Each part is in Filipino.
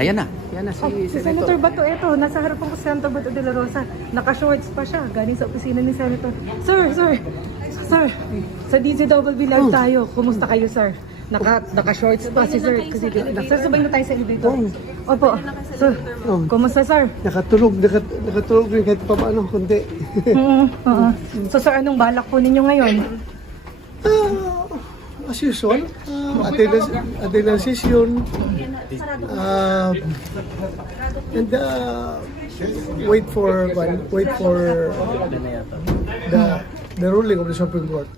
Ayan na si Si Senator Bato, eto, nasa harapan ko si Senator Bato de la Rosa. Naka-shorts pa siya, galing sa opisina ni Senator. Sir, sa DZWB live tayo. Kumusta kayo, sir? Naka-shorts pa si sir. Kasi, sir, sabay na tayo sa elevator. Opo, sir. Kumusta, sir? Nakatulog rin kahit pa paano, kundi. So, sir, anong balak po ninyo ngayon? As usual, attend ang session, and wait for the ruling of the Supreme Court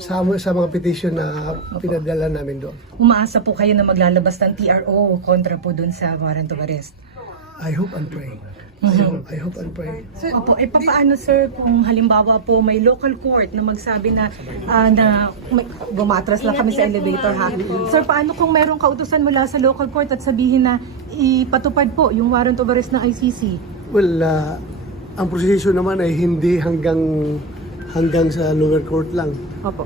sa mga petition na pinadala namin doon. Umaasa po kayo na maglalabas ng TRO kontra po dun sa warrant of arrest? I hope and pray. I hope and pray. Opo, paano sir kung halimbawa po may local court na magsabi na bumatras lang kami sa elevator ha. Sir, paano kung mayroong kautusan mula sa local court at sabihin na ipatupad po yung warrant of arrest ng ICC? Well, ang proseso naman ay hindi hanggang sa lower court lang. Opo.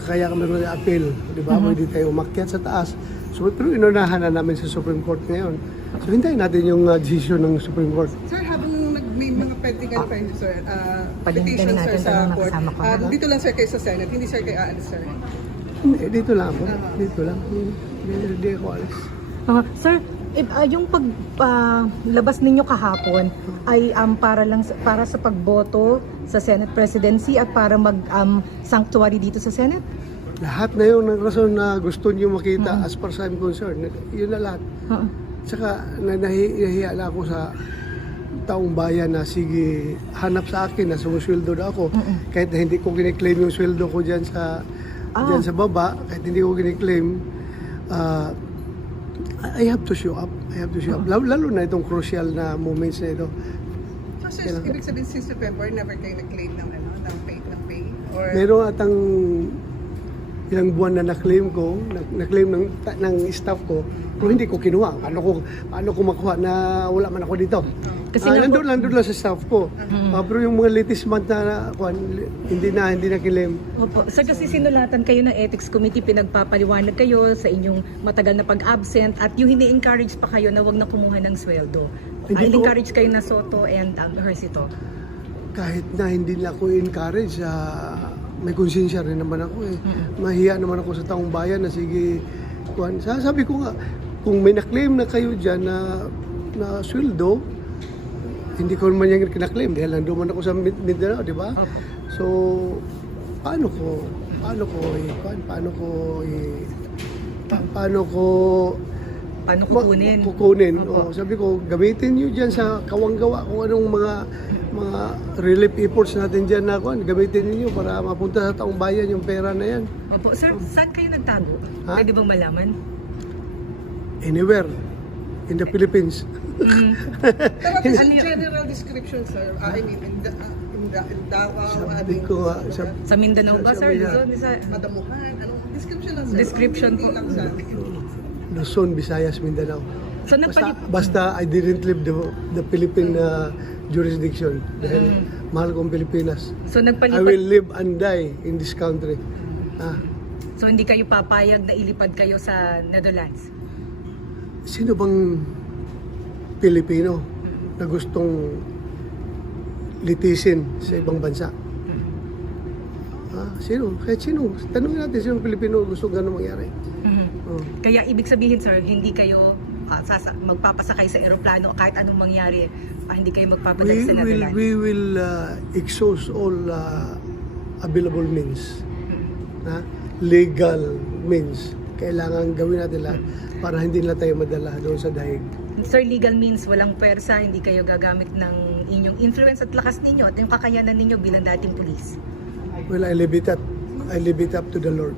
Kaya meron yung appeal, di ba? Pwede tayo umakyat sa taas. So, pero inunahan na namin sa Supreme Court ngayon. So, hintayin natin yung decision ng Supreme Court. Sir, habang may mga pending sir, Palindigan petition natin sir sa tanong court, nakasama ko. dito lang sir kayo sa Senate, hindi sir kayo aalis sir. Dito lang ako. Dito lang. Hindi ako alis. Sir, yung paglabas ninyo kahapon ay para sa pagboto sa Senate presidency at para mag-sanctuary dito sa Senate? Lahat na yung rason na gusto niyo makita as far as I'm concerned. Yun na lahat. Saka nahihiya na ako sa taong bayan na sige, hanap sa akin na sumusweldo na ako. Kahit na hindi ko kiniklaim yung sweldo ko dyan sa baba, kahit hindi ko kiniklaim, I have to show up. Lalo na itong crucial na moments na ito. So sir, ibig sabihin since November, never kayo nag-claim ng pay? Or... Meron atang ilang buwan na na-claim ko, na-claim ng staff ko, pero hindi ko kinuha. Paano ko makuha na wala man ako dito? Kasi nandun lang sa staff ko. Pero yung mga latest month na hindi na claim. Opo. Sir, kasi sinulatan kayo ng Ethics Committee, pinagpapaliwanag kayo sa inyong matagal na pag-absent at yung hindi-encourage pa kayo na wag na kumuha ng sweldo. Encourage kayo na Soto and Hercito. Kahit na hindi na ako encourage, may konsensya rin naman ako eh. Mahiya naman ako sa taong bayan na sige, sabi ko nga, kung may na-claim na kayo dyan na sweldo, hindi ko naman yung kina-claim dahil nandun man ako sa Mindanao, di ba? So, paano kukunin? Sabi ko, gamitin nyo dyan sa kawanggawa kung anong mga relief efforts natin dyan na gamitin niyo para mapunta sa taong bayan yung pera na yan. Opo. Sir, saan kayo nagtago? Pwede bang malaman? Anywhere in the Philippines. Pero ano general description sir? I mean, in Davao, Sabi ko nga, Sa Mindanao ba, sir? Luzon? Madamuhan, anong description lang sir? Description Hindi po. lang sa Luzon, Visayas, Mindanao. So, Basta I didn't leave the Philippine jurisdiction dahil mahal kong Pilipinas. So, I nagpalipat. will live and die in this country. So, hindi kayo papayag na ilipad kayo sa Netherlands? Sino bang Pilipino na gustong litisin sa ibang bansa? Sino? Kahit sino. Tanungin natin sino Pilipino gusto gano'ng mangyari. Kaya ibig sabihin, sir, hindi kayo magpapasakay sa eroplano kahit anong mangyari, hindi kayo magpapadala sa Netherlands? We will exhaust all available means. Legal means. Kailangan gawin natin lahat para hindi na tayo madala doon sa dahig. Sir, legal means walang pwersa, hindi kayo gagamit ng inyong influence at lakas ninyo at yung kakayanan ninyo bilang dating pulis? Well, I leave it up to the Lord.